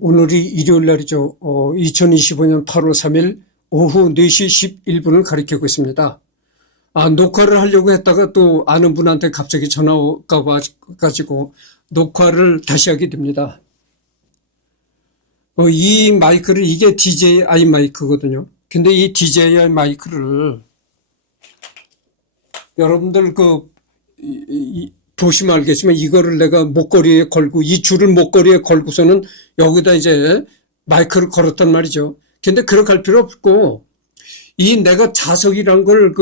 오늘이 일요일 날이죠. 2025년 8월 3일 오후 4시 11분을 가리키고 있습니다. 녹화를 하려고 했다가 또 아는 분한테 갑자기 전화가 와가지고 녹화를 다시 하게 됩니다. 이 마이크를, 이게 DJI 마이크거든요. 근데 이 DJI 마이크를 여러분들 보시면 알겠지만 이거를 내가 목걸이에 걸고, 이 줄을 목걸이에 걸고서는 여기다 이제 마이크를 걸었단 말이죠. 근데 그렇게 할 필요 없고, 이 내가 자석이란 걸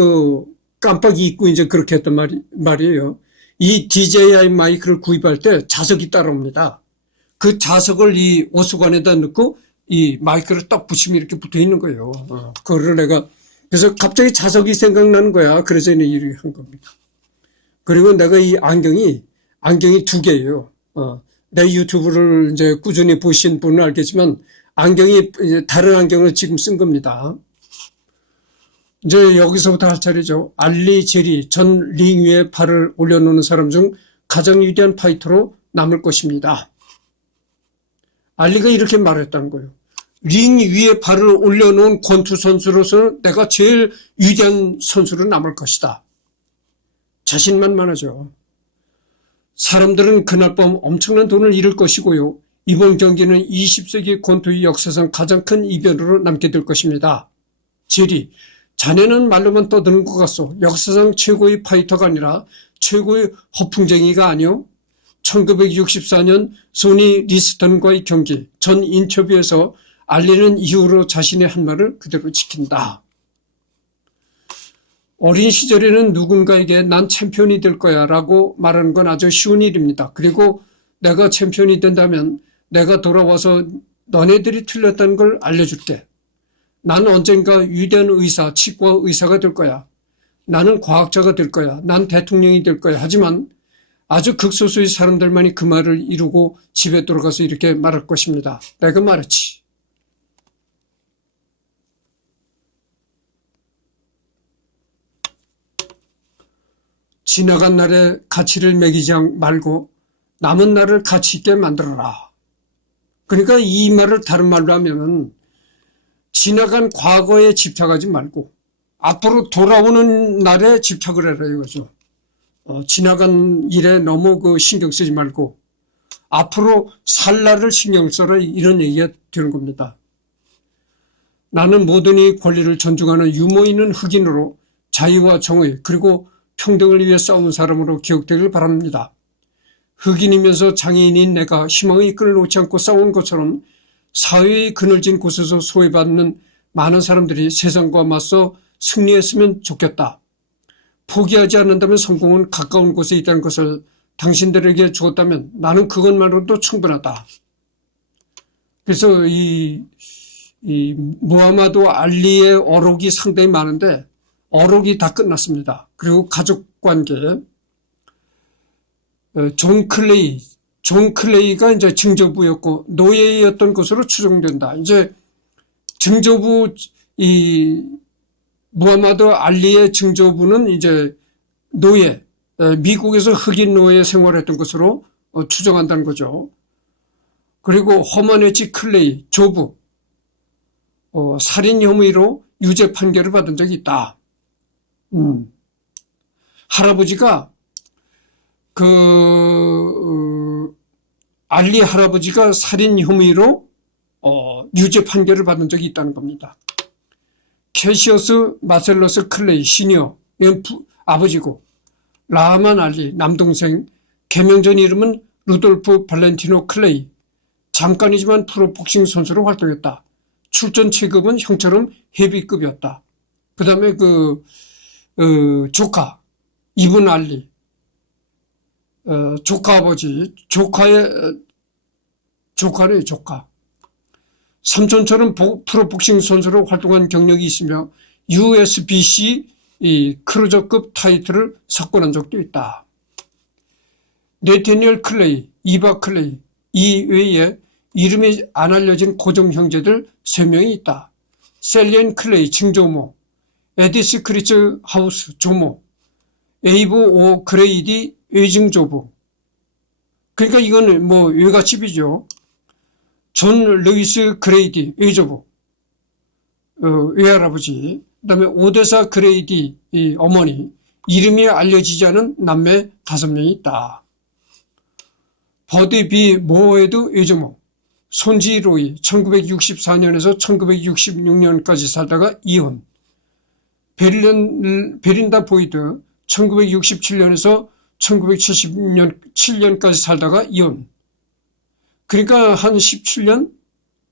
깜빡 잊고 이제 그렇게 했단 말이에요. 이 DJI 마이크를 구입할 때 자석이 따라옵니다. 그 자석을 이 오수관에다 넣고 이 마이크를 딱 붙이면 이렇게 붙어 있는 거예요. 그거를 내가, 그래서 갑자기 자석이 생각나는 거야. 그래서 이렇게 한 겁니다. 그리고 내가 이 안경이 2개예요. 내 유튜브를 이제 꾸준히 보신 분은 알겠지만 안경이 다른 안경을 지금 쓴 겁니다. 이제 여기서부터 할 차례죠. 알리 제리 전 링 위에 발을 올려놓는 사람 중 가장 위대한 파이터로 남을 것입니다. 알리가 이렇게 말했다는 거예요. 링 위에 발을 올려놓은 권투 선수로서는 내가 제일 위대한 선수로 남을 것이다. 자신만만하죠. 사람들은 그날 밤 엄청난 돈을 잃을 것이고요. 이번 경기는 20세기 권투의 역사상 가장 큰 이변으로 남게 될 것입니다. 제리, 자네는 말로만 떠드는 것 같소. 역사상 최고의 파이터가 아니라 최고의 허풍쟁이가 아니오. 1964년 소니 리스턴과의 경기 전 인터뷰에서 알리는 이후로 자신의 한 말을 그대로 지킨다. 어린 시절에는 누군가에게 난 챔피언이 될 거야 라고 말하는 건 아주 쉬운 일입니다. 그리고 내가 챔피언이 된다면 내가 돌아와서 너네들이 틀렸다는 걸 알려줄게. 난 언젠가 위대한 의사, 치과 의사가 될 거야. 나는 과학자가 될 거야. 난 대통령이 될 거야. 하지만 아주 극소수의 사람들만이 그 말을 이루고 집에 돌아가서 이렇게 말할 것입니다. 내가 말했지. 지나간 날에 가치를 매기지 말고 남은 날을 가치 있게 만들어라. 그러니까 이 말을 다른 말로 하면은 지나간 과거에 집착하지 말고 앞으로 돌아오는 날에 집착을 해라 이거죠. 지나간 일에 너무 신경 쓰지 말고 앞으로 살 날을 신경 써라, 이런 얘기가 되는 겁니다. 나는 모든 이 권리를 존중하는 유머 있는 흑인으로 자유와 정의 그리고 평등을 위해 싸운 사람으로 기억되길 바랍니다. 흑인이면서 장애인인 내가 희망의 끈을 놓지 않고 싸운 것처럼 사회의 그늘진 곳에서 소외받는 많은 사람들이 세상과 맞서 승리했으면 좋겠다. 포기하지 않는다면 성공은 가까운 곳에 있다는 것을 당신들에게 주었다면 나는 그것만으로도 충분하다. 그래서 이 무하마드 알리의 어록이 상당히 많은데 어록이 다 끝났습니다. 그리고 가족관계, 존 클레이가 이제 증조부였고 노예였던 것으로 추정된다. 이제 증조부, 무하마드 알리의 증조부는 이제 노예, 미국에서 흑인 노예 생활했던 것으로 추정한다는 거죠. 그리고 허먼 클레이 조부, 살인 혐의로 유죄 판결을 받은 적이 있다. 할아버지가 알리 할아버지가 살인 혐의로 유죄 판결을 받은 적이 있다는 겁니다. 캐시어스 마셀러스 클레이 시니어, 아버지고, 라하만 알리 남동생, 개명전 이름은 루돌프 발렌티노 클레이, 잠깐이지만 프로복싱 선수로 활동했다. 출전 체급은 형처럼 헤비급이었다. 그 다음에 조카, 이분 알리, 조카 아버지, 조카네, 조카. 삼촌처럼 프로복싱 선수로 활동한 경력이 있으며 USBC 크루저급 타이틀을 석권한 적도 있다. 네테니얼 클레이, 이바 클레이, 이 외에 이름이 안 알려진 고정 형제들 3명이 있다. 셀리엔 클레이, 증조모, 에디스 크리츠 하우스, 조모, 에이브 오 그레이디, 외증조부. 그러니까 이거는 외갓집이죠. 존 루이스 그레이디 외조부, 외할아버지, 그다음에 오데사 그레이디 이 어머니, 이름이 알려지지 않은 남매 5명이 있다. 버디 비 모어헤드 외조모, 손지 로이 1964년에서 1966년까지 살다가 이혼. 베린다 보이드 1967년에서 1977년까지 살다가 이혼. 그러니까 한 17년이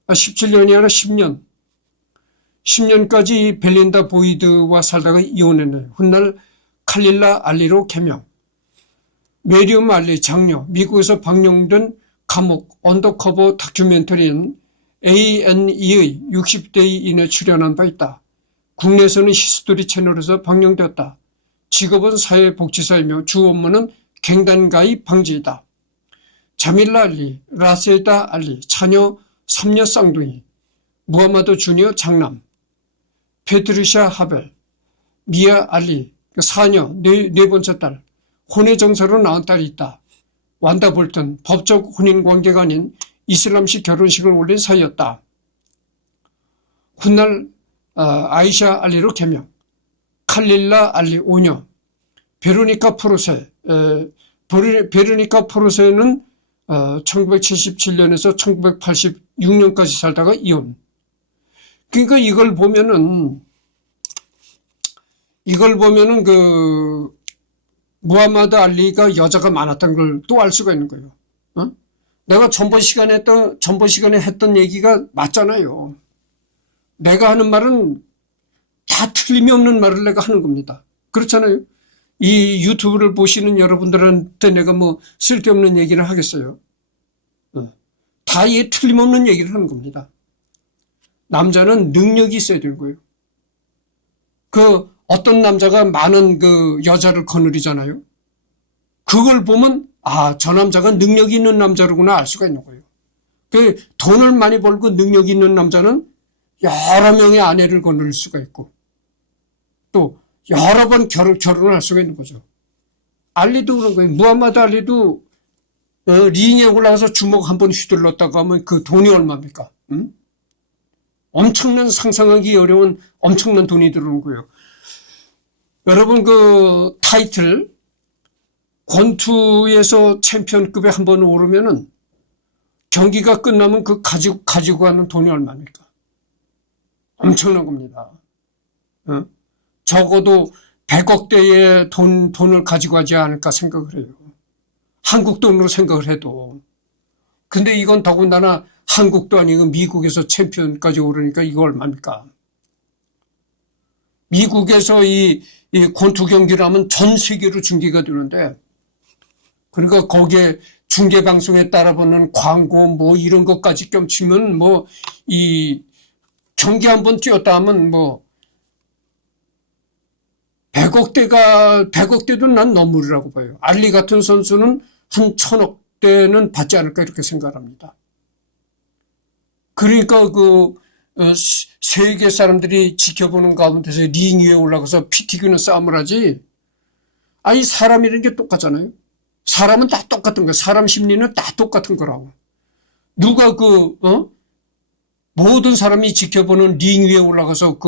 아니라 10년. 10년까지 벨린다 보이드와 살다가 이혼했네요. 훗날 칼릴라 알리로 개명. 메리움 알리 장녀, 미국에서 방영된 감옥 언더커버 다큐멘터리인 A&E의 60대인에 출연한 바 있다. 국내에서는 히스토리 채널에서 방영되었다. 직업은 사회복지사이며 주 업무는 갱단가입 방지이다. 자밀라 알리, 라세다 알리, 자녀 3녀 쌍둥이, 무하마드 주니어 장남, 페트리샤 하벨, 미아 알리, 4녀, 네 번째 딸, 혼외 정사로 낳은 딸이 있다. 완다 볼튼, 법적 혼인관계가 아닌 이슬람식 결혼식을 올린 사이였다. 훗날 아이샤 알리로 개명, 칼릴라 알리 5녀, 베로니카 포르세, 베로니카 포르세는 1977년에서 1986년까지 살다가 이혼. 그러니까 이걸 보면은 그 무하마드 알리가 여자가 많았던 걸 또 알 수가 있는 거예요. 내가 전번 시간에 했던 얘기가 맞잖아요. 내가 하는 말은 다 틀림이 없는 말을 내가 하는 겁니다. 그렇잖아요. 이 유튜브를 보시는 여러분들한테 내가 뭐 쓸데없는 얘기를 하겠어요. 다 이 틀림없는 얘기를 하는 겁니다. 남자는 능력이 있어야 되고요. 그 어떤 남자가 많은 그 여자를 거느리잖아요. 그걸 보면 저 남자가 능력이 있는 남자로구나 알 수가 있는 거예요. 그 돈을 많이 벌고 능력이 있는 남자는 여러 명의 아내를 거느릴 수가 있고 또 여러 번 결혼할 수가 있는 거죠. 알리도 그런 거예요. 무하마드 알리도 링에 올라가서 주먹 한번 휘둘렀다고 하면 그 돈이 얼마입니까? 엄청난 상상하기 어려운 엄청난 돈이 들어오는 거예요. 여러분 그 타이틀 권투에서 챔피언급에 한번 오르면은 경기가 끝나면 그 가지고 가는 돈이 얼마입니까? 엄청난 겁니다. 적어도 100억대의 돈을 가지고 가지 않을까 생각을 해요. 한국 돈으로 생각을 해도. 근데 이건 더군다나 한국도 아니고 미국에서 챔피언까지 오르니까 이거 얼마입니까? 미국에서 이 권투 경기를 하면 전 세계로 중계가 되는데, 그러니까 거기에 중계방송에 따라보는 광고 뭐 이런 것까지 껴치면 뭐 이 경기 한번 뛰었다 하면 뭐 100억대도 난 너무리라고 봐요. 알리 같은 선수는 한 1000억대는 받지 않을까 이렇게 생각합니다. 그러니까 세계 사람들이 지켜보는 가운데서 링 위에 올라가서 피 튀기는 싸움을 하지. 아니 사람이라는 게 똑같잖아요. 사람은 다 똑같은 거야. 사람 심리는 다 똑같은 거라고. 누가 모든 사람이 지켜보는 링 위에 올라가서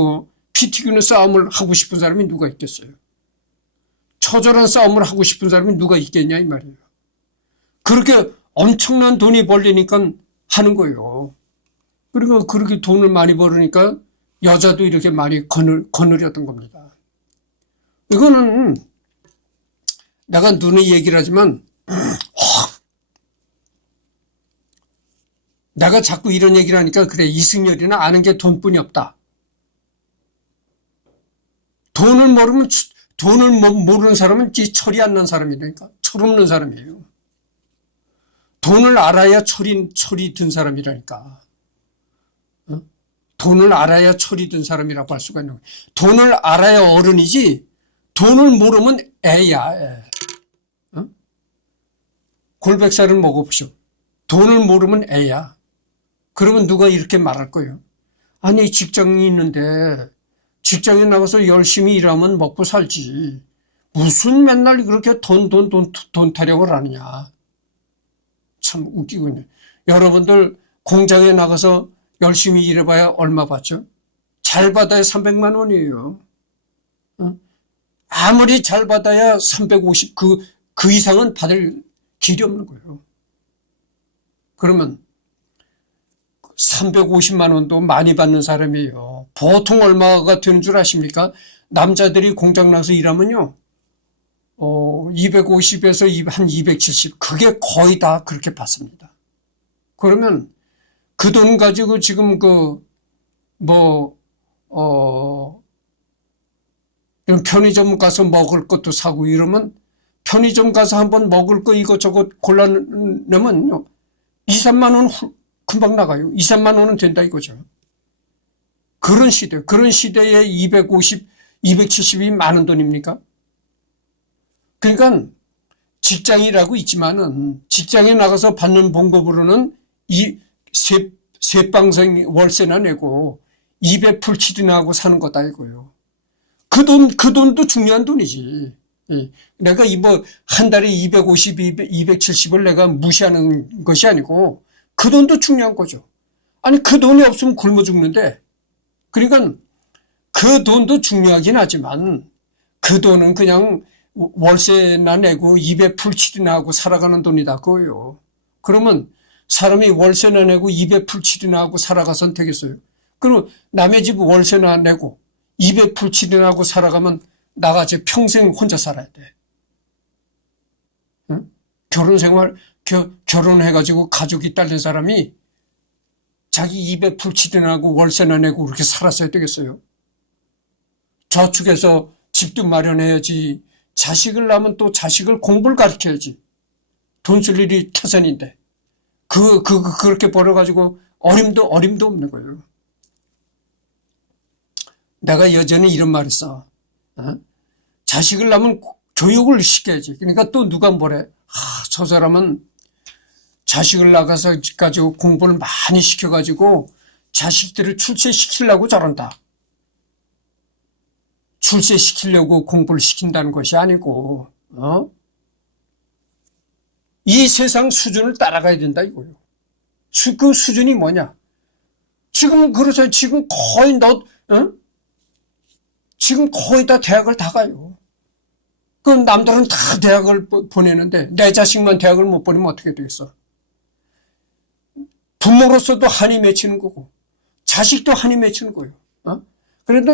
피 튀기는 싸움을 하고 싶은 사람이 누가 있겠어요. 처절한 싸움을 하고 싶은 사람이 누가 있겠냐 이 말이에요. 그렇게 엄청난 돈이 벌리니까 하는 거예요. 그리고 그렇게 돈을 많이 벌으니까 여자도 이렇게 많이 거느렸던 겁니다. 이거는 내가 눈에 얘기를 하지만 내가 자꾸 이런 얘기를 하니까 그래 이승열이는 아는 게 돈뿐이 없다. 돈을 모르는 사람은 철이 안 난 사람이니까 철없는 사람이에요. 돈을 알아야 철이 든 사람이라니까. 돈을 알아야 철이 든 사람이라고 할 수가 있는 거예요. 돈을 알아야 어른이지 돈을 모르면 애야. 애. 골백살을 먹어보시오. 돈을 모르면 애야. 그러면 누가 이렇게 말할 거예요. 아니 직장이 있는데 직장에 나가서 열심히 일하면 먹고 살지. 무슨 맨날 그렇게 돈 타령을 하느냐. 참 웃기고 있네. 여러분들 공장에 나가서 열심히 일해봐야 얼마 받죠? 잘 받아야 300만 원이에요. 아무리 잘 받아야 350, 그 이상은 받을 길이 없는 거예요. 그러면 350만 원도 많이 받는 사람이에요. 보통 얼마가 되는 줄 아십니까? 남자들이 공장 나서 일하면요, 250에서 한 270, 그게 거의 다 그렇게 받습니다. 그러면 그 돈 가지고 지금 이런 편의점 가서 먹을 것도 사고 이러면 편의점 가서 한번 먹을 거 이것저것 골라내면요, 2, 3만 원 금방 나가요. 2, 3만 원은 된다 이거죠. 그런 시대에 250, 270이 많은 돈입니까? 그러니까 직장이라고 있지만은 직장에 나가서 받는 봉급으로는 이 세방생 월세나 내고 입에 풀칠이나 하고 사는 거다 이거요. 그 돈도 중요한 돈이지. 내가 한 달에 250, 270을 내가 무시하는 것이 아니고 그 돈도 중요한 거죠. 아니, 그 돈이 없으면 굶어 죽는데, 그러니까 그 돈도 중요하긴 하지만 그 돈은 그냥 월세나 내고 입에 풀칠이나 하고 살아가는 돈이다 그거요. 그러면 사람이 월세나 내고 입에 풀칠이나 하고 살아가선 되겠어요? 그럼 남의 집 월세나 내고 입에 풀칠이나 하고 살아가면 나같이 평생 혼자 살아야 돼. 응? 결혼해가지고 가족이 딸린 사람이 자기 입에 풀칠이나 하고 월세나 내고 그렇게 살았어야 되겠어요? 저축해서 집도 마련해야지. 자식을 낳으면 또 자식을 공부를 가르쳐야지. 돈 쓸 일이 태산인데. 그렇게 벌어가지고 어림도 없는 거예요. 내가 여전히 이런 말 했어. 자식을 낳으면 교육을 시켜야지. 그러니까 또 누가 뭐래. 저 사람은 자식을 가지고 공부를 많이 시켜가지고 자식들을 출세시키려고 저런다. 출세시키려고 공부를 시킨다는 것이 아니고, 이 세상 수준을 따라가야 된다 이거예요. 그 수준이 뭐냐? 지금 그러세요. 지금 거의 다 대학을 다 가요. 그럼 남들은 다 대학을 보내는데 내 자식만 대학을 못 보내면 어떻게 되겠어? 부모로서도 한이 맺히는 거고 자식도 한이 맺히는 거예요. 그래도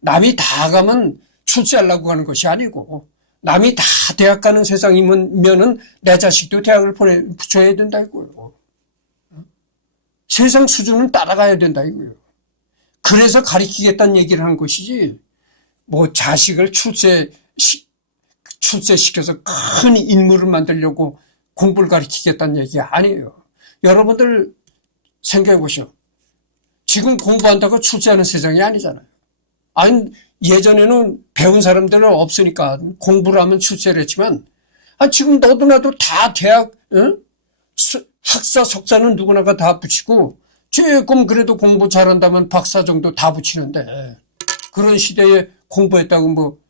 남이 다 가면 출세하려고 하는 것이 아니고 남이 다 대학 가는 세상이면은 내 자식도 대학을 붙여야 된다 이거예요. 세상 수준은 따라가야 된다 이거예요. 그래서 가르치겠다는 얘기를 하는 것이지 자식을 출세시켜서 큰 인물을 만들려고 공부를 가르치겠다는 얘기가 아니에요. 여러분들 생각해 보시오. 지금 공부한다고 출세하는 세상이 아니잖아요. 아니, 예전에는 배운 사람들은 없으니까 공부를 하면 출세를 했지만, 지금 너도 나도 다 대학, 학사, 석사는 누구나가 다 붙이고, 조금 그래도 공부 잘한다면 박사 정도 다 붙이는데, 그런 시대에 공부했다고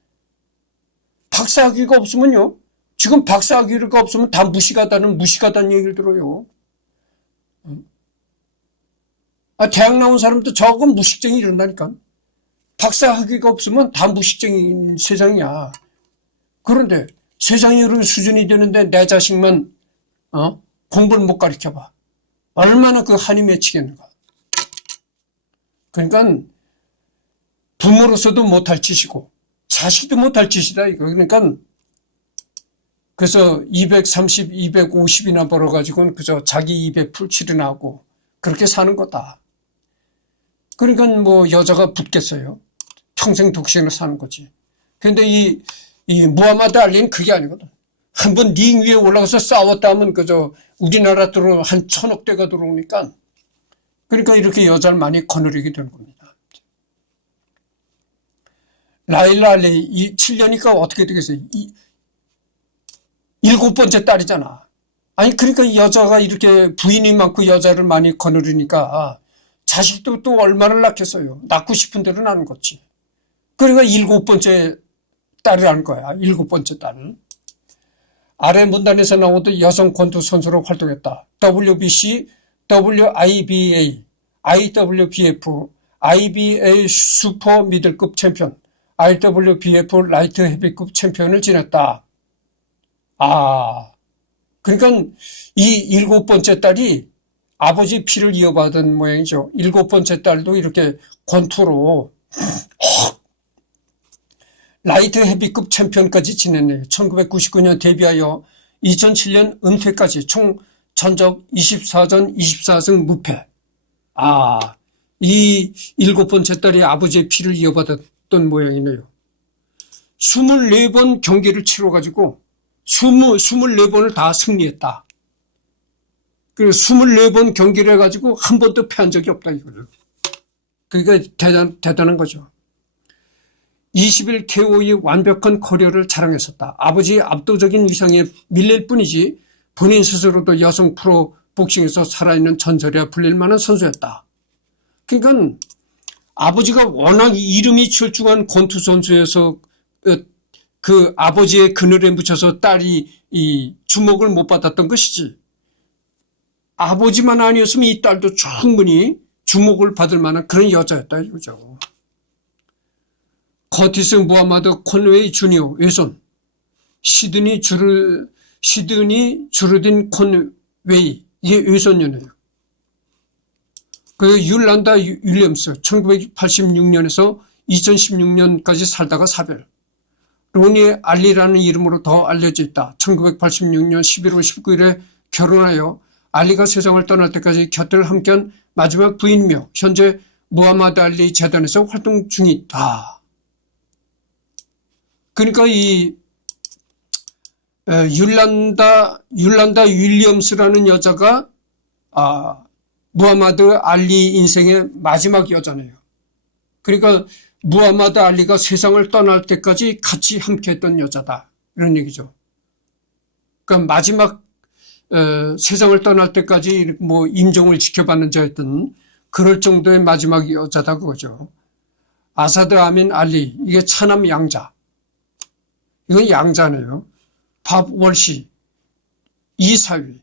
박사학위가 없으면요, 지금 박사학위가 없으면 다 무식하다는 얘기를 들어요. 대학 나온 사람도 저건 무식증이 이런다니까. 박사학위가 없으면 다 무식증인 세상이야. 그런데 세상이 이런 수준이 되는데 내 자식만 공부를 못 가르쳐봐. 얼마나 그 한이 맺히겠는가. 그러니까 부모로서도 못할 짓이고 자식도 못할 짓이다 이거. 그러니까 그래서 230, 250이나 벌어가지고는 그저 자기 입에 풀칠이나 하고 그렇게 사는 거다. 그러니까 여자가 붙겠어요. 평생 독신으로 사는 거지. 근데 이 무하마드 알리는 그게 아니거든. 한번 링 위에 올라가서 싸웠다 하면 그저 우리나라 들어 한 1000억 대가 들어오니까 그러니까 이렇게 여자를 많이 거느리게 되는 겁니다. 라일라 알리 7년이니까 어떻게 되겠어요? 7번째 딸이잖아. 아니 그러니까 여자가 이렇게 부인이 많고 여자를 많이 거느리니까 자식도 또 얼마나 낳겠어요. 낳고 싶은 대로 낳는 거지. 그러니까 7번째 딸이라는 거야. 7번째 딸. 아래 문단에서 나오던 여성 권투 선수로 활동했다. WBC WIBA, IWBF, IBA 슈퍼 미들급 챔피언, IWBF 라이트 헤비급 챔피언을 지냈다. 그러니까 이 7번째 딸이 아버지 피를 이어받은 모양이죠. 7번째 딸도 이렇게 권투로 라이트 헤비급 챔피언까지 지냈네요. 1999년 데뷔하여 2007년 은퇴까지 총 전적 24전 24승 무패. 이 7번째 딸이 아버지의 피를 이어받았던 모양이네요. 24번 경기를 치러가지고 24번을 다 승리했다. 그 24번 경기를 해가지고 한 번도 패한 적이 없다 이거죠. 그러니까 대단한 거죠. 21KO의 완벽한 커리어를 자랑했었다. 아버지의 압도적인 위상에 밀릴 뿐이지 본인 스스로도 여성 프로 복싱에서 살아있는 전설이라 불릴 만한 선수였다. 그러니까 아버지가 워낙 이름이 출중한 권투 선수여서 그 아버지의 그늘에 묻혀서 딸이 이 주목을 못 받았던 것이지. 아버지만 아니었으면 이 딸도 충분히 주목을 받을 만한 그런 여자였다 이거죠. 커티스 무하마드 콘웨이 주니어 외손, 시드니 주르딘 콘웨이, 이게 외손녀네요. 그 율란다 윌리엄스 1986년에서 2016년까지 살다가 사별. 로니 알리라는 이름으로 더 알려져 있다. 1986년 11월 19일에 결혼하여 알리가 세상을 떠날 때까지 곁을 함께한 마지막 부인이며 현재 무하마드 알리 재단에서 활동 중이다. 그러니까 이 율란다 윌리엄스라는 여자가 무하마드 알리 인생의 마지막 여자네요. 그러니까 무하마드 알리가 세상을 떠날 때까지 같이 함께했던 여자다 이런 얘기죠. 그러니까 마지막 세상을 떠날 때까지 뭐 임종을 지켜받는 자였던 그럴 정도의 마지막 여자다 그거죠. 아사드 아민 알리, 이게 차남 양자. 이건 양자네요. 밥 월시, 이사위.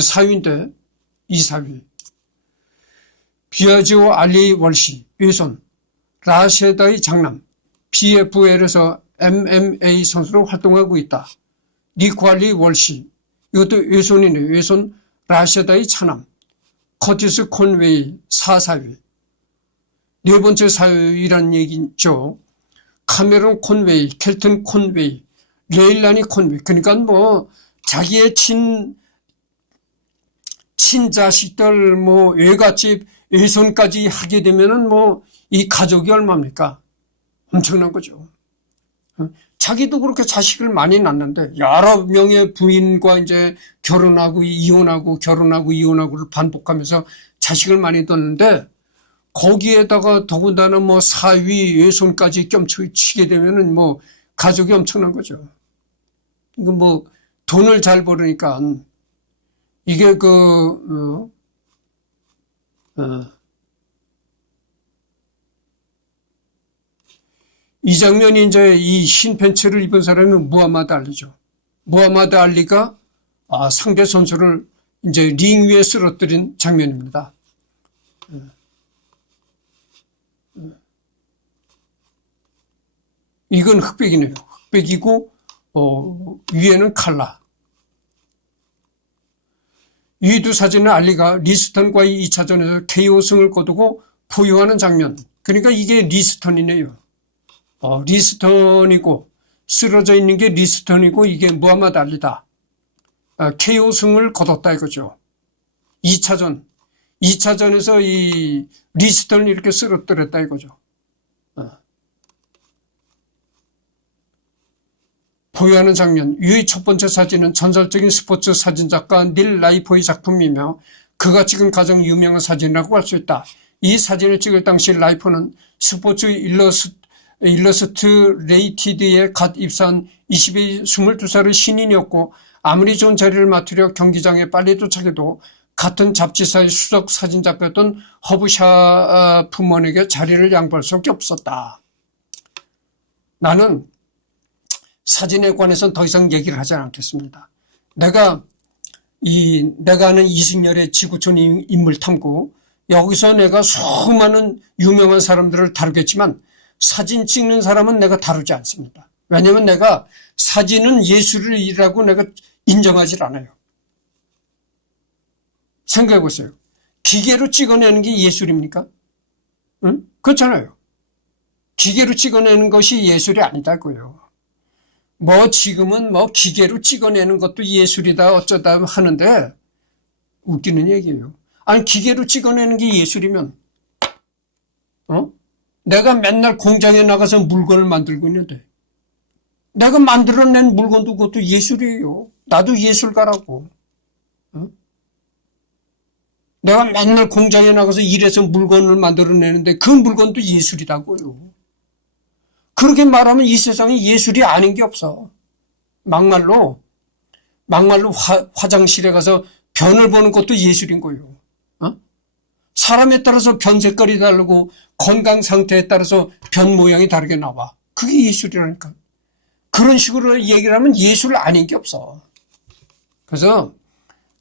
사위인데 이사위. 비아지오 알리 월시, 외손. 라셰다의 장남, PFL에서 MMA 선수로 활동하고 있다. 니쿠알리 월시, 이것도 외손이네요. 외손 라셰다의 차남, 커티스 콘웨이 사사위. 네 번째 사위란 얘기죠. 카메론 콘웨이, 켈튼 콘웨이, 레일라니 콘웨이. 그러니까 뭐 자기의 친자식들 뭐 외갓집 외손까지 하게 되면은 뭐 이 가족이 얼마입니까? 엄청난 거죠. 자기도 그렇게 자식을 많이 낳는데 여러 명의 부인과 이제 결혼하고 이혼하고 결혼하고 이혼하고를 반복하면서 자식을 많이 뒀는데 거기에다가 더군다나 뭐 사위 외손까지 껴치게 되면은 뭐 가족이 엄청난 거죠. 이거 뭐 돈을 잘 벌으니까 이게 이 장면이 이제 이 흰 팬츠를 입은 사람은 무하마드 알리죠. 무하마드 알리가 상대 선수를 이제 링 위에 쓰러뜨린 장면입니다. 이건 흑백이네요. 흑백이고 위에는 칼라. 이 두 사진은 알리가 리스턴과의 2차전에서 KO승을 거두고 포효하는 장면. 그러니까 이게 리스턴이네요. 리스턴이고 쓰러져 있는 게 리스턴이고 이게 무하마드 알리다. KO승을 거뒀다 이거죠. 2차전에서 이 리스턴을 이렇게 쓰러뜨렸다 이거죠. 포효하는 장면. 이 첫 번째 사진은 전설적인 스포츠 사진작가 닐 라이포의 작품이며 그가 찍은 가장 유명한 사진이라고 할 수 있다. 이 사진을 찍을 당시 라이포는 스포츠 일러스트레이티드에 갓 입사한 22살의 신인이었고 아무리 좋은 자리를 맡으려 경기장에 빨리 도착해도 같은 잡지사의 수석 사진작가였던 허브 샤프먼에게 자리를 양보할 수밖에 없었다. 나는 사진에 관해서는 더 이상 얘기를 하지 않겠습니다. 내가 내가 아는 이승열의 지구촌 인물 탐구, 여기서 내가 수많은 유명한 사람들을 다루겠지만 사진 찍는 사람은 내가 다루지 않습니다. 왜냐하면 내가 사진은 예술이라고 내가 인정하지 않아요. 생각해 보세요. 기계로 찍어내는 게 예술입니까? 응? 그렇잖아요. 기계로 찍어내는 것이 예술이 아니다고요. 지금은 기계로 찍어내는 것도 예술이다 어쩌다 하는데 웃기는 얘기예요. 아니, 기계로 찍어내는 게 예술이면, 내가 맨날 공장에 나가서 물건을 만들고 있는데, 내가 만들어낸 물건도 그것도 예술이에요. 나도 예술가라고. 내가 맨날 공장에 나가서 일해서 물건을 만들어내는데 그 물건도 예술이라고요. 그렇게 말하면 이 세상에 예술이 아닌 게 없어. 막말로 화장실에 가서 변을 보는 것도 예술인 거예요. 사람에 따라서 변 색깔이 다르고 건강 상태에 따라서 변 모양이 다르게 나와. 그게 예술이라니까. 그런 식으로 얘기를 하면 예술 아닌 게 없어. 그래서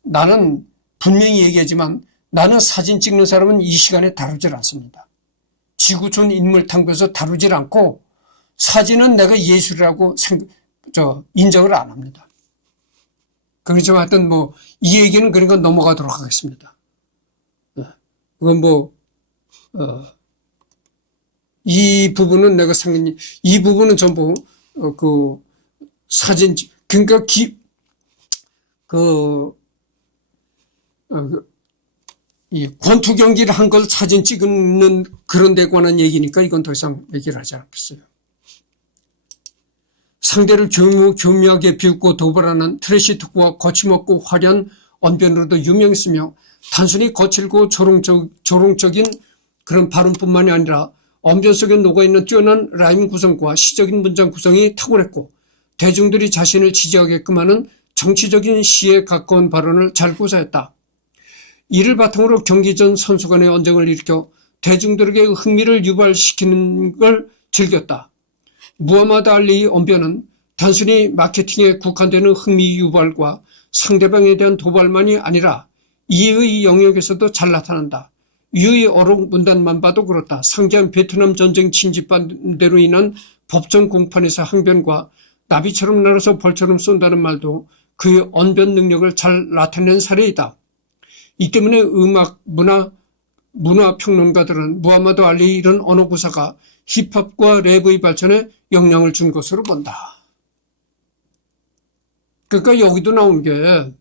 나는 분명히 얘기하지만 나는 사진 찍는 사람은 이 시간에 다루질 않습니다. 지구촌 인물 탐구에서 다루질 않고 사진은 내가 예술이라고 인정을 안 합니다. 그렇지만 하여튼 이 얘기는 그러니까 넘어가도록 하겠습니다. 그건 이 부분은 내가 이 부분은 전부 사진, 그러니까 이 권투 경기를 한 걸 사진 찍는 그런 데 관한 얘기니까 이건 더 이상 얘기를 하지 않겠어요. 상대를 교묘하게 비웃고 도발하는 트래시 특구와 거침없고 화려한 언변으로도 유명했으며 단순히 거칠고 조롱적인 그런 발음뿐만이 아니라 언변 속에 녹아있는 뛰어난 라임 구성과 시적인 문장 구성이 탁월했고 대중들이 자신을 지지하게끔 하는 정치적인 시에 가까운 발언을 잘 구사했다. 이를 바탕으로 경기 전 선수 간의 언쟁을 일으켜 대중들에게 흥미를 유발시키는 걸 즐겼다. 무하마드 알리의 언변은 단순히 마케팅에 국한되는 흥미 유발과 상대방에 대한 도발만이 아니라 이의 영역에서도 잘 나타난다. 유의 어록 문단만 봐도 그렇다. 상기한 베트남 전쟁 침집반대로 인한 법정 공판에서 항변과 나비처럼 날아서 벌처럼 쏜다는 말도 그의 언변 능력을 잘 나타낸 사례이다. 이 때문에 음악, 문화 평론가들은 무하마드 알리 이런 언어 구사가 힙합과 랩의 발전에 영향을 준 것으로 본다. 그러니까 여기도 나온 게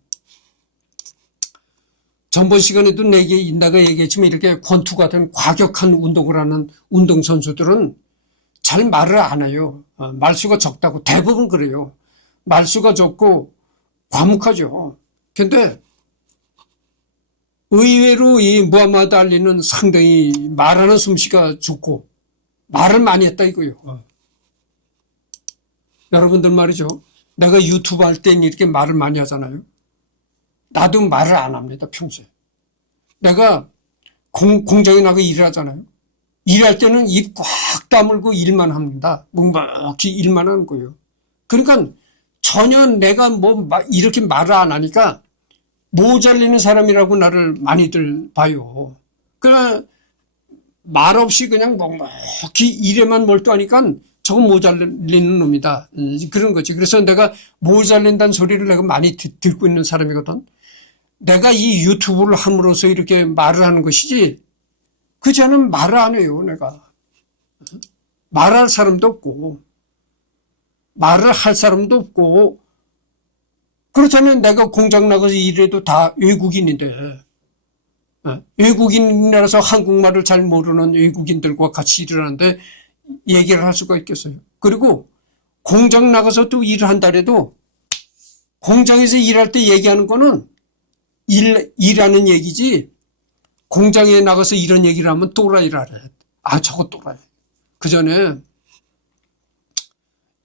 전번 시간에도 내가 얘기했지만 이렇게 권투 같은 과격한 운동을 하는 운동선수들은 잘 말을 안 해요. 말수가 적다고 대부분 그래요. 말수가 적고 과묵하죠. 근데 의외로 이 무하마드 알리는 상당히 말하는 솜씨가 좋고 말을 많이 했다 이거요. 여러분들 말이죠. 내가 유튜브 할 땐 이렇게 말을 많이 하잖아요. 나도 말을 안 합니다, 평소에. 내가 공장에 나가 일을 하잖아요. 일할 때는 입 꽉 다물고 일만 합니다. 묵묵히 일만 하는 거예요. 그러니까 전혀 내가 이렇게 말을 안 하니까 모자리는 사람이라고 나를 많이들 봐요. 그냥 말 없이 그냥 묵묵히 일에만 몰두하니까 저건 모자리는 놈이다. 그런 거지. 그래서 내가 모자린다는 소리를 내가 많이 듣고 있는 사람이거든. 내가 이 유튜브를 함으로써 이렇게 말을 하는 것이지, 그전에는 말을 안 해요, 내가. 말할 사람도 없고, 말을 할 사람도 없고, 그렇다면 내가 공장 나가서 일해도 다 외국인인데, 외국인이라서 한국말을 잘 모르는 외국인들과 같이 일을 하는데 얘기를 할 수가 있겠어요. 그리고 공장 나가서 또 일을 한다래도 공장에서 일할 때 얘기하는 거는 일하는 얘기지, 공장에 나가서 이런 얘기를 하면 또라이라 그래. 저거 또라이. 그 전에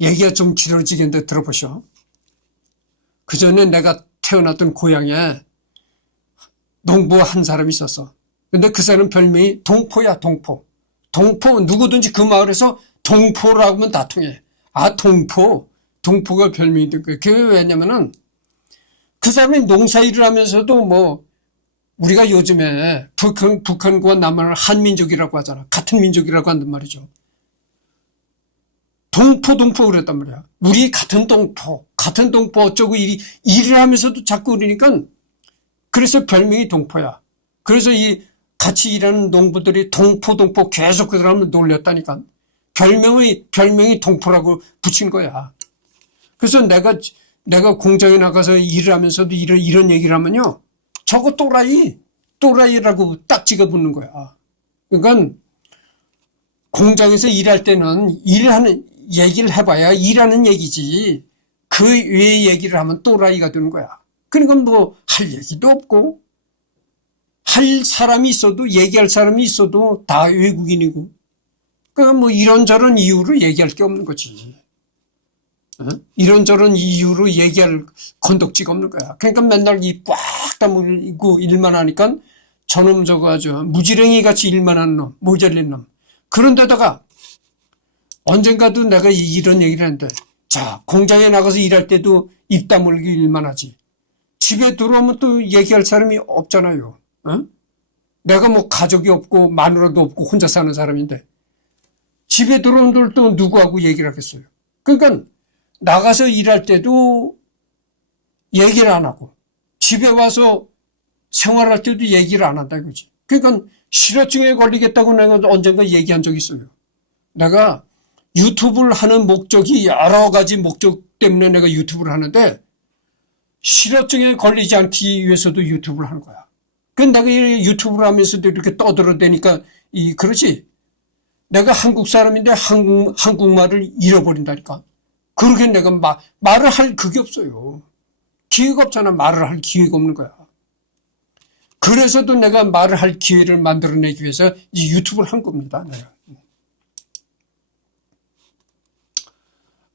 얘기가 좀 길어지겠는데 들어보셔. 그 전에 내가 태어났던 고향에 농부 한 사람이 있었어. 근데 그 사람 별명이 동포야, 동포. 동포, 누구든지 그 마을에서 동포라고 하면 다 통해. 동포가 별명이 된 거예요. 그게 왜냐면은 그 사람이 농사일을 하면서도 뭐 우리가 요즘에 북한과 남한을 한민족이라고 하잖아. 같은 민족이라고 한단 말이죠. 동포 그랬단 말이야. 우리 같은 동포 어쩌고 일을 하면서도 자꾸 그러니까 그래서 별명이 동포야. 그래서 이 같이 일하는 농부들이 동포 계속 그 사람을 놀렸다니까. 별명이 동포라고 붙인 거야. 그래서 내가 공장에 나가서 일을 하면서도 이런 얘기를 하면요. 저거 또라이라고 딱 찍어붙는 거야. 그러니까 공장에서 일할 때는 얘기를 해봐야 일하는 얘기지. 그 외의 얘기를 하면 또라이가 되는 거야. 그러니까 뭐 할 얘기도 없고 할 사람이 있어도 얘기할 사람이 있어도 다 외국인이고 그러니까 뭐 이런저런 이유로 얘기할 게 없는 거지. 이런저런 이유로 얘기할 건덕지가 없는 거야. 그러니까 맨날 입 꽉 다물고 일만 하니까 저놈 저거 아주 무지랭이 같이 일만 하는 놈, 모자린 놈. 그런데다가 언젠가도 내가 이런 얘기를 했는데 자 공장에 나가서 일할 때도 입 다물고 일만 하지. 집에 들어오면 또 얘기할 사람이 없잖아요. 내가 뭐 가족이 없고 마누라도 없고 혼자 사는 사람인데 집에 들어온들 또 누구하고 얘기를 하겠어요. 그러니까 나가서 일할 때도 얘기를 안 하고 집에 와서 생활할 때도 얘기를 안 한다 이거지. 그러니까 실어증에 걸리겠다고 내가 언젠가 얘기한 적이 있어요. 내가 유튜브를 하는 목적이 여러 가지 목적 때문에 내가 유튜브를 하는데 실어증에 걸리지 않기 위해서도 유튜브를 하는 거야. 그러니까 내가 유튜브를 하면서도 이렇게 떠들어대니까 그러지. 내가 한국 사람인데 한국말을 잃어버린다니까. 그러게 내가 말을 할 그게 없어요. 기회가 없잖아. 말을 할 기회가 없는 거야. 그래서도 내가 말을 할 기회를 만들어내기 위해서 이 유튜브를 한 겁니다. 내가.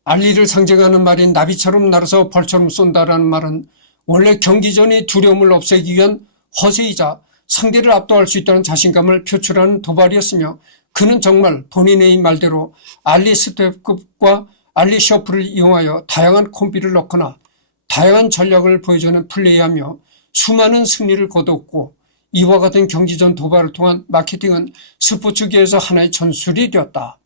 알리를 상징하는 말인 나비처럼 날아서 벌처럼 쏜다라는 말은 원래 경기 전의 두려움을 없애기 위한 허세이자 상대를 압도할 수 있다는 자신감을 표출하는 도발이었으며 그는 정말 본인의 말대로 알리 스텝급과 알리 셔플을 이용하여 다양한 콤비를 넣거나 다양한 전략을 보여주는 플레이하며 수많은 승리를 거뒀고 이와 같은 경기전 도발을 통한 마케팅은 스포츠계에서 하나의 전술이 되었다.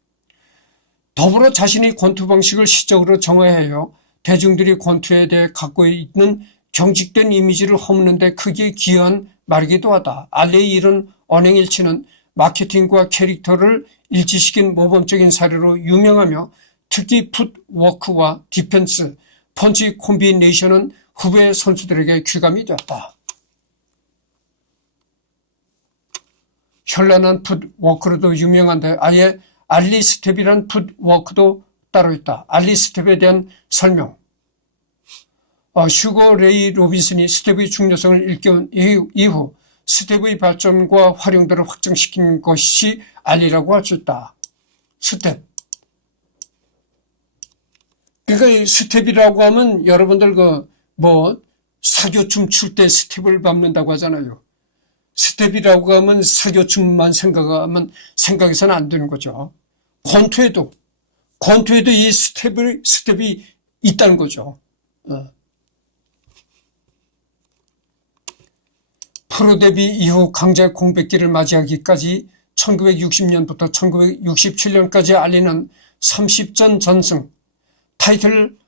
더불어 자신의 권투 방식을 시적으로 정화하여 대중들이 권투에 대해 갖고 있는 경직된 이미지를 허무는 데 크게 기여한 말이기도 하다. 알리의 이런 언행일치는 마케팅과 캐릭터를 일치시킨 모범적인 사례로 유명하며 특히 풋워크와 디펜스, 펀치 콤비네이션은 후배 선수들에게 귀감이 되었다. 현란한 풋워크로도 유명한데 아예 알리 스텝이란 풋워크도 따로 있다. 알리 스텝에 대한 설명. 슈거 레이 로빈슨이 스텝의 중요성을 일깨운 이후 스텝의 발전과 활용도를 확장시킨 것이 알리라고 할 수 있다. 스텝. 그러니까 스텝이라고 하면 여러분들 사교춤 출 때 스텝을 밟는다고 하잖아요. 스텝이라고 하면 사교춤만 생각해서는 안 되는 거죠. 권투에도 이 스텝이 있다는 거죠. 프로 데뷔 이후 강제 공백기를 맞이하기까지 1960년부터 1967년까지 알리는 30전 전승, 타이틀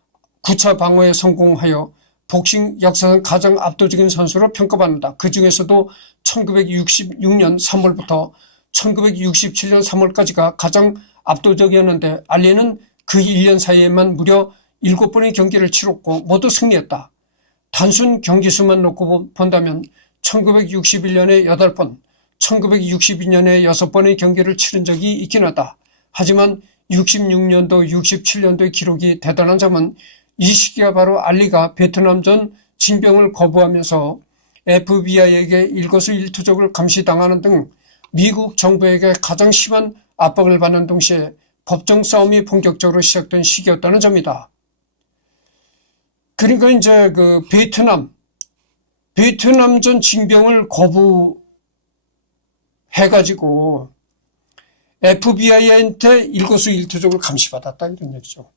9차 방어에 성공하여 복싱 역사상 가장 압도적인 선수로 평가받는다. 그 중에서도 1966년 3월부터 1967년 3월까지가 가장 압도적이었는데 알리는 그 1년 사이에만 무려 7번의 경기를 치렀고 모두 승리했다. 단순 경기수만 놓고 본다면 1961년에 8번, 1962년에 6번의 경기를 치른 적이 있긴 하다. 하지만 66년도, 67년도의 기록이 대단한 점은 이 시기가 바로 알리가 베트남전 징병을 거부하면서 FBI에게 일거수일투족을 감시당하는 등 미국 정부에게 가장 심한 압박을 받는 동시에 법정 싸움이 본격적으로 시작된 시기였다는 점이다. 그러니까 이제 베트남전 징병을 거부해가지고 FBI한테 일거수일투족을 감시받았다 이런 얘기죠.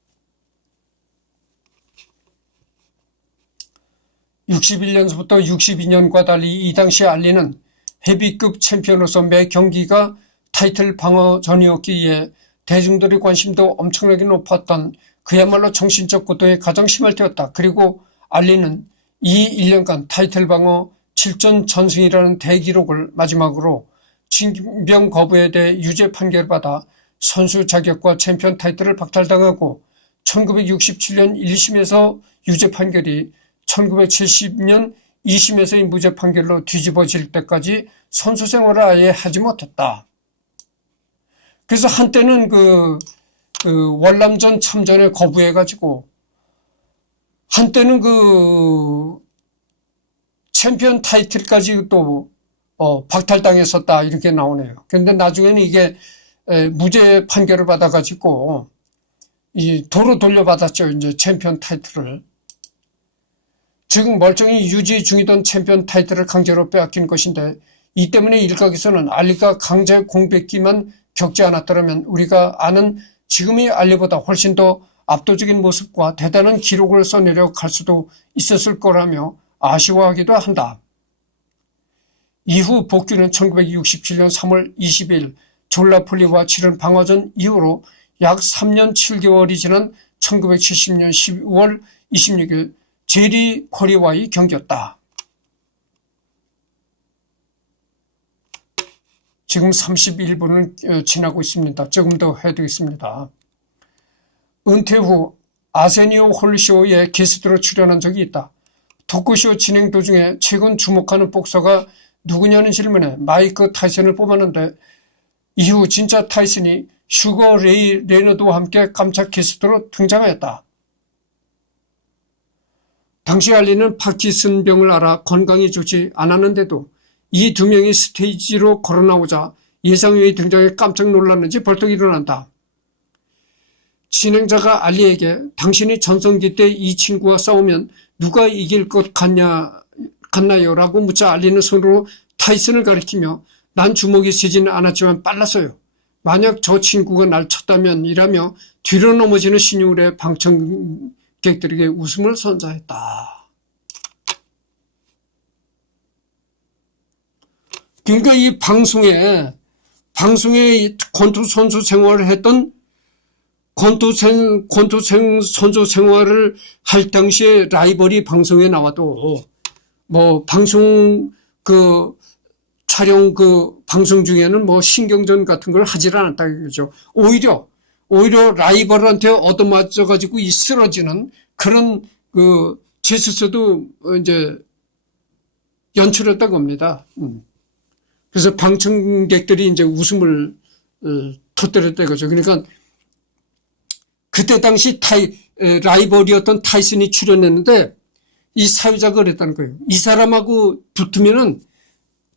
61년부터 62년과 달리 이 당시 알리는 헤비급 챔피언으로서 매 경기가 타이틀 방어전이었기에 대중들의 관심도 엄청나게 높았던 그야말로 정신적 고통이 가장 심할 때였다. 그리고 알리는 이 1년간 타이틀 방어 7전 전승이라는 대기록을 마지막으로 징병 거부에 대해 유죄 판결을 받아 선수 자격과 챔피언 타이틀을 박탈당하고 1967년 1심에서 유죄 판결이 1970년 2심에서의 무죄 판결로 뒤집어질 때까지 선수 생활을 아예 하지 못했다. 그래서 한때는 그 월남전 참전에 거부해가지고 한때는 그 챔피언 타이틀까지 또 박탈당했었다 이렇게 나오네요. 그런데 나중에는 이게 무죄 판결을 받아가지고 도로 돌려받았죠. 이제 챔피언 타이틀을. 지금 멀쩡히 유지 중이던 챔피언 타이틀을 강제로 빼앗긴 것인데 이 때문에 일각에서는 알리가 강제 공백기만 겪지 않았더라면 우리가 아는 지금의 알리보다 훨씬 더 압도적인 모습과 대단한 기록을 써내려 갈 수도 있었을 거라며 아쉬워하기도 한다. 이후 복귀는 1967년 3월 20일 졸라폴리와 치른 방어전 이후로 약 3년 7개월이 지난 1970년 10월 26일 제리 쿼리와의 경기였다. 지금 31분을 지나고 있습니다. 조금 더 해야 되겠습니다. 은퇴 후 아세니오 홀쇼에 게스트로 출연한 적이 있다. 토크쇼 진행 도중에 최근 주목하는 복서가 누구냐는 질문에 마이크 타이슨을 뽑았는데 이후 진짜 타이슨이 슈거 레이 레너드와 함께 깜짝 게스트로 등장하였다. 당시 알리는 파킨슨병을 앓아 건강이 좋지 않았는데도 이 두 명이 스테이지로 걸어나오자 예상외의 등장에 깜짝 놀랐는지 벌떡 일어난다. 진행자가 알리에게 당신이 전성기 때 이 친구와 싸우면 누가 이길 것 같나요? 라고 묻자 알리는 손으로 타이슨을 가리키며 난 주먹이 세지는 않았지만 빨랐어요. 만약 저 친구가 날 쳤다면 이라며 뒤로 넘어지는 신용을 해 방청객들에게 웃음을 선사했다. 그러니까 이 방송에 권투 선수 생활을 했던 권투 선수 생활을 할 당시에 라이벌이 방송에 나와도 뭐 방송 촬영 방송 중에는 뭐 신경전 같은 걸 하질 않았다 이거죠. 오히려 라이벌한테 얻어맞아가지고 쓰러지는 그런 제스처도 이제 연출했다고 합니다. 그래서 방청객들이 이제 웃음을 터뜨렸다 이거죠. 그러니까 그때 당시 라이벌이었던 타이슨이 출연했는데 이 사회자가 그랬다는 거예요. 이 사람하고 붙으면은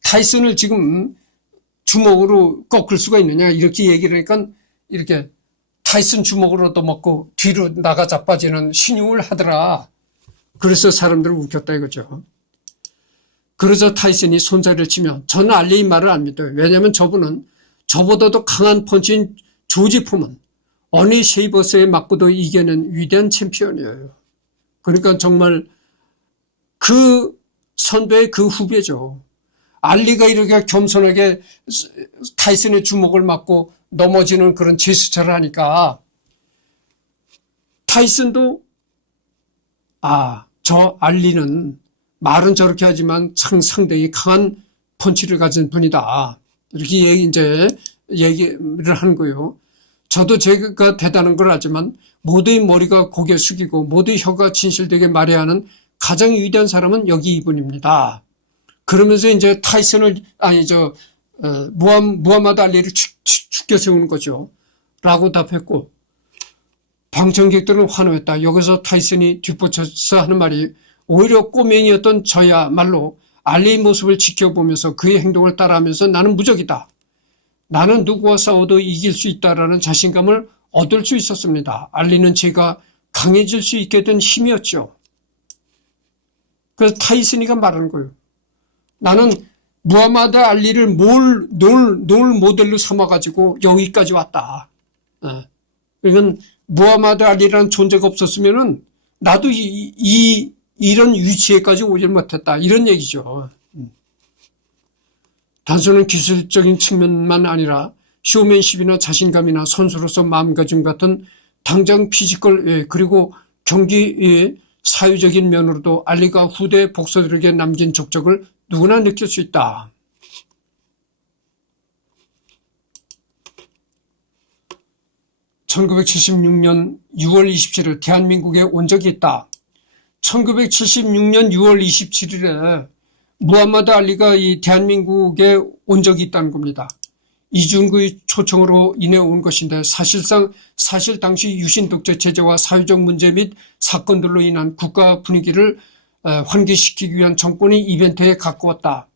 타이슨을 지금 주먹으로 꺾을 수가 있느냐 이렇게 얘기를 하니까 이렇게 타이슨 주먹으로 얻어먹고 뒤로 나가 자빠지는 신용을 하더라. 그래서 사람들을 웃겼다 이거죠. 그러자 타이슨이 손자를 치며 저는 알리의 말을 안 믿어요. 왜냐하면 저분은 저보다도 강한 펀치인 조지 포먼, 어니 쉐이버스에 맞고도 이겨낸 위대한 챔피언이에요. 그러니까 정말 그 선배의 그 후배죠. 알리가 이렇게 겸손하게 타이슨의 주먹을 맞고 넘어지는 그런 제스처를 하니까 타이슨도 저 알리는 말은 저렇게 하지만 상당히 강한 펀치를 가진 분이다. 이렇게 이제 얘기를 하는 거예요. 저도 제가 대단한 걸 알지만 모두의 머리가 고개 숙이고 모두의 혀가 진실되게 말해야 하는 가장 위대한 사람은 여기 이분입니다. 그러면서 이제 타이슨을 무하마드 알리를 죽여 세우는 거죠. 라고 답했고 방청객들은 환호했다. 여기서 타이슨이 뒷붙여서 하는 말이 오히려 꼬맹이였던 저야말로 알리의 모습을 지켜보면서 그의 행동을 따라하면서 나는 무적이다. 나는 누구와 싸워도 이길 수 있다라는 자신감을 얻을 수 있었습니다. 알리는 제가 강해질 수 있게 된 힘이었죠. 그래서 타이슨이가 말하는 거예요. 나는 무하마드 알리를 놀 모델로 삼아가지고 여기까지 왔다. 이건 무하마드 알리라는 존재가 없었으면은 나도 이 이런 위치에까지 오질 못했다. 이런 얘기죠. 단순한 기술적인 측면만 아니라 쇼맨십이나 자신감이나 선수로서 마음가짐 같은 당장 피지컬 그리고 경기 사회적인 면으로도 알리가 후대 복서들에게 남긴 족적을 누구나 느낄 수 있다. (1976년 6월 27일) 대한민국에 온 적이 있다. 1976년 6월 27일에 무함마드 알리가 이 대한민국에 온 적이 있다는 겁니다. 이중구의 초청으로 인해 온 것인데 사실 당시 유신 독재 체제와 사회적 문제 및 사건들로 인한 국가 분위기를 환기시키기 위한 정권의 이벤트에 가까웠다.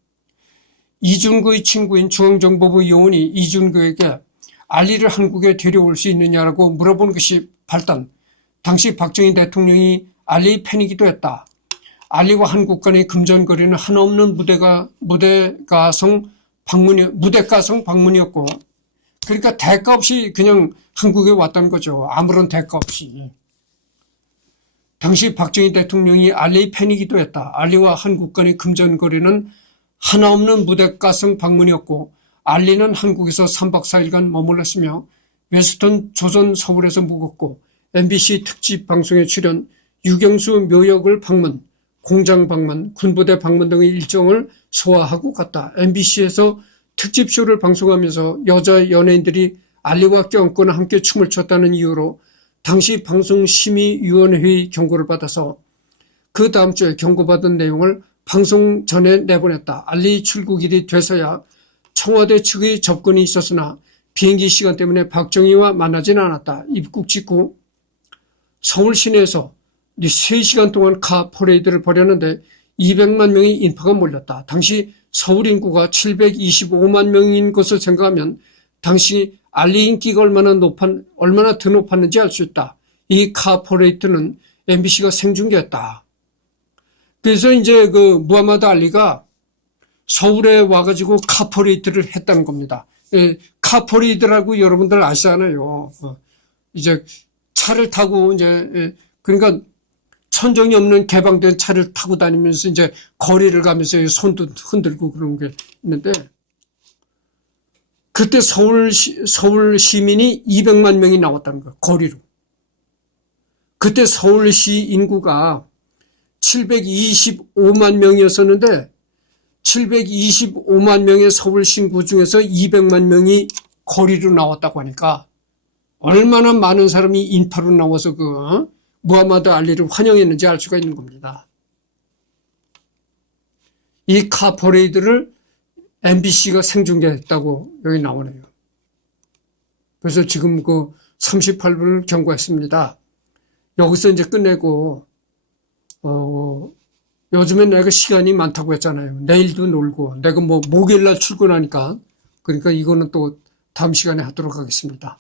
이중구의 친구인 중앙정보부 요원이 이중구에게 알리를 한국에 데려올 수 있느냐라고 물어본 것이 발단. 당시 박정희 대통령이 알리 팬이기도 했다. 알리와 한국 간의 금전거래는 한없는 무대가성 방문이었고, 그러니까 대가 없이 그냥 한국에 왔다는 거죠. 아무런 대가 없이. 당시 박정희 대통령이 알리 팬이기도 했다. 알리와 한국 간의 금전거래는 하나없는 무대가성 방문이었고, 알리는 한국에서 3박 4일간 머물렀으며 웨스턴 조선 서울에서 묵었고 MBC 특집 방송에 출연, 유경수 묘역을 방문, 공장 방문, 군부대 방문 등의 일정을 소화하고 갔다. MBC에서 특집쇼를 방송하면서 여자 연예인들이 알리와 껴안거나 함께 춤을 췄다는 이유로 당시 방송심의위원회의 경고를 받아서 그 다음 주에 경고받은 내용을 방송 전에 내보냈다. 알리 출국일이 돼서야 청와대 측의 접근이 있었으나 비행기 시간 때문에 박정희와 만나지는 않았다. 입국 직후 서울 시내에서 3시간 동안 카 퍼레이드를 벌였는데 200만 명의 인파가 몰렸다. 당시 서울 인구가 725만 명인 것을 생각하면 당시 알리 인기가 얼마나 더 높았는지 알 수 있다. 이 카 퍼레이드는 MBC가 생중계했다. 그래서 이제 그 무함마드 알리가 서울에 와가지고 카 퍼레이드를 했다는 겁니다. 카 퍼레이드라고 여러분들 아시잖아요. 이제 차를 타고 이제 그러니까 천정이 없는 개방된 차를 타고 다니면서 이제 거리를 가면서 손도 흔들고 그런 게 있는데, 그때 서울 시민이 200만 명이 나왔다는 거예요. 거리로. 그때 서울시 인구가 725만 명이었었는데 725만 명의 서울 신구 중에서 200만 명이 거리로 나왔다고 하니까 얼마나 많은 사람이 인파로 나와서 무함마드 알리를 환영했는지 알 수가 있는 겁니다. 이 카 퍼레이드를 MBC가 생중계했다고 여기 나오네요. 그래서 지금 38분을 경고했습니다. 여기서 이제 끝내고 요즘엔 내가 시간이 많다고 했잖아요. 내일도 놀고 내가 목요일날 출근하니까, 그러니까 이거는 또 다음 시간에 하도록 하겠습니다.